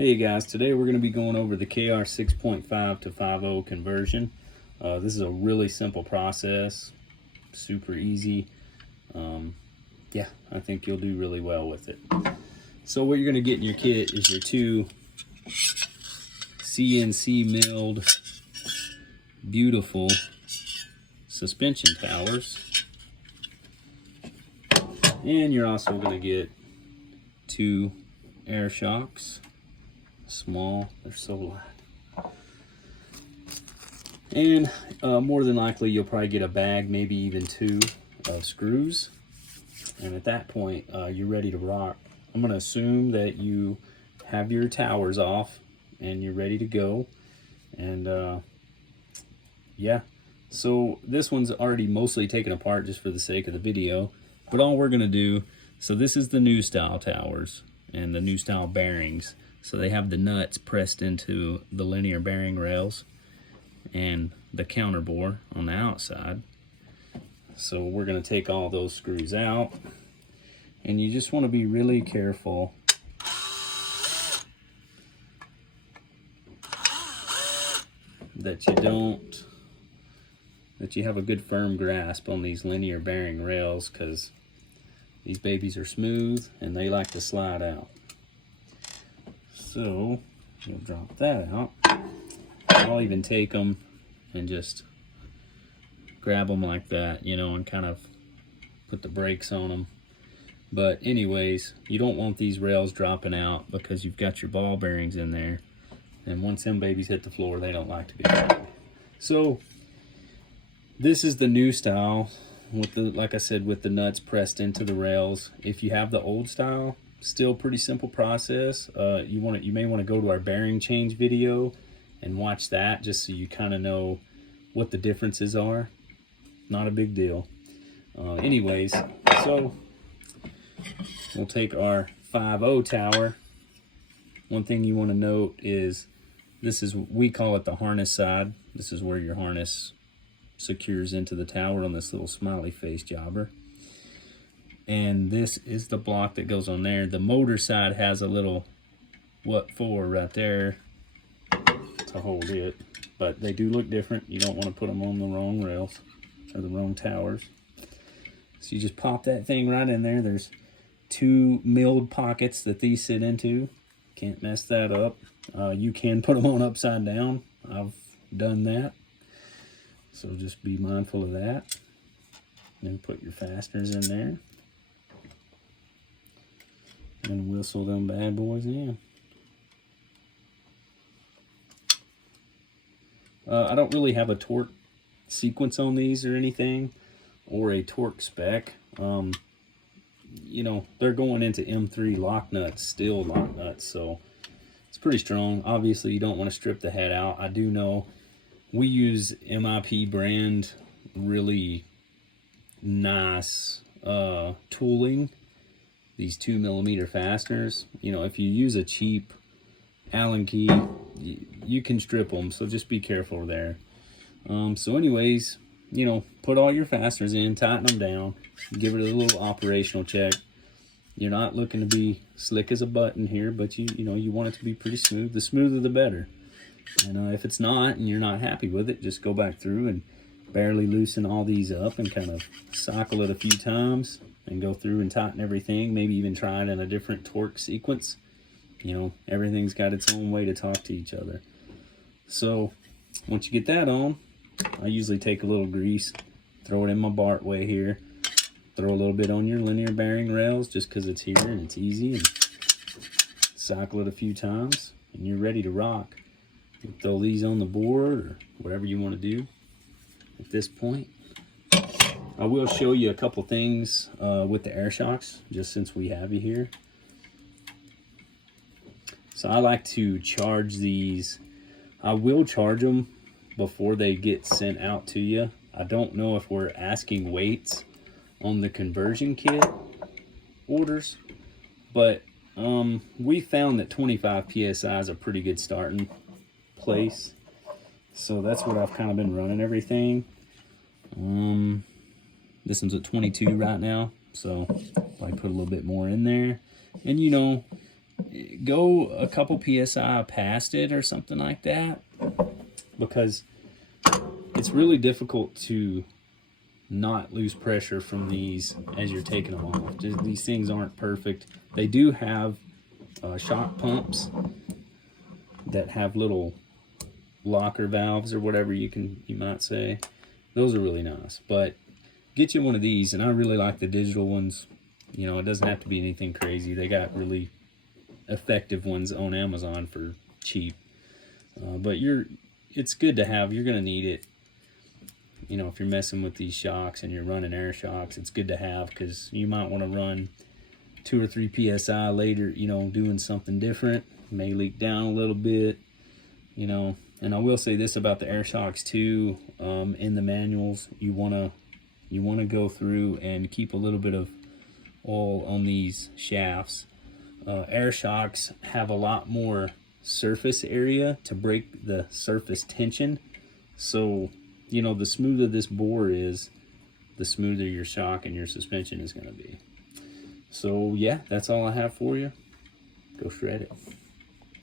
Hey guys, today we're going to be going over the KR 6.5 to 5.0 conversion. This is a really simple process, super easy. Yeah, I think you'll do really well with it. So what you're going to get in your kit is your two CNC milled, beautiful suspension towers. And you're also going to get two air shocks. Small, they're so light. And more than likely you'll probably get a bag, maybe even two screws. And at that point you're ready to rock. I'm going to assume that you have your towers off and you're ready to go. And yeah, so this one's already mostly taken apart just for the sake of the video, but all we're going to do, so this is the new style towers and the new style bearings. So they have the nuts pressed into the linear bearing rails and the counter bore on the outside. So we're going to take all those screws out, and you just want to be really careful that you have a good firm grasp on these linear bearing rails, because these babies are smooth and they like to slide out. So you'll drop that out. I'll even take them and just grab them like that, you know, and kind of put the brakes on them. But anyways, you don't want these rails dropping out because you've got your ball bearings in there. And once them babies hit the floor, they don't like to be dropped. So this is the new style with the, like I said, with the nuts pressed into the rails. If you have the old style, still pretty simple process. You may want to go to our bearing change video and watch that, just so you kind of know what the differences are. Not a big deal. Anyways, so we'll take our 5.0 tower. One thing you want to note is this is, we call it the harness side. This is where your harness secures into the tower on this little smiley face jobber. And this is the block that goes on there. The motor side has a little what for right there to hold it, but they do look different. You don't want to put them on the wrong rails or the wrong towers. So you just pop that thing right in there. There's two milled pockets that these sit into. Can't mess that up. You can put them on upside down. I've done that. So just be mindful of that. Then put your fasteners in there. And whistle them bad boys in. I don't really have a torque sequence on these or anything, or a torque spec. You know, they're going into M3 lock nuts, steel lock nuts, so it's pretty strong. Obviously, you don't want to strip the head out. I do know we use MIP brand, really nice tooling. These 2mm fasteners, you know, if you use a cheap Allen key, you can strip them, so just be careful there. So anyways, you know, put all your fasteners in, tighten them down, give it a little operational check. You're not looking to be slick as a button here, but you know, you want it to be pretty smooth. The smoother the better. And if it's not and you're not happy with it, just go back through and barely loosen all these up and kind of sockle it a few times and go through and tighten everything. Maybe even try it in a different torque sequence. You know, everything's got its own way to talk to each other. So once you get that on, I usually take a little grease, throw it in my Bart way here, throw a little bit on your linear bearing rails just because it's here and it's easy, and cycle it a few times and you're ready to rock. You throw these on the board or whatever you want to do at this point. I will show you a couple things with the air shocks, just since we have you here. So I like to charge these. I will charge them before they get sent out to you. I don't know if we're asking weights on the conversion kit orders, but we found that 25 PSI is a pretty good starting place. So that's what I've kind of been running everything. This one's at 22 right now, so I put a little bit more in there. And you know, go a couple psi past it or something like that, because it's really difficult to not lose pressure from these as you're taking them off. These things aren't perfect. They do have shock pumps that have little locker valves or whatever you might say. Those are really nice. But get you one of these, and I really like the digital ones. You know, it doesn't have to be anything crazy. They got really effective ones on Amazon for cheap. But it's good to have. You're gonna need it. You know, if you're messing with these shocks and you're running air shocks, it's good to have, because you might want to run 2 or 3 psi later, you know, doing something different. May leak down a little bit, you know. And I will say this about the air shocks too. In the manuals, you wanna go through and keep a little bit of oil on these shafts. Air shocks have a lot more surface area to break the surface tension. So, you know, the smoother this bore is, the smoother your shock and your suspension is going to be. So, yeah, that's all I have for you. Go shred it.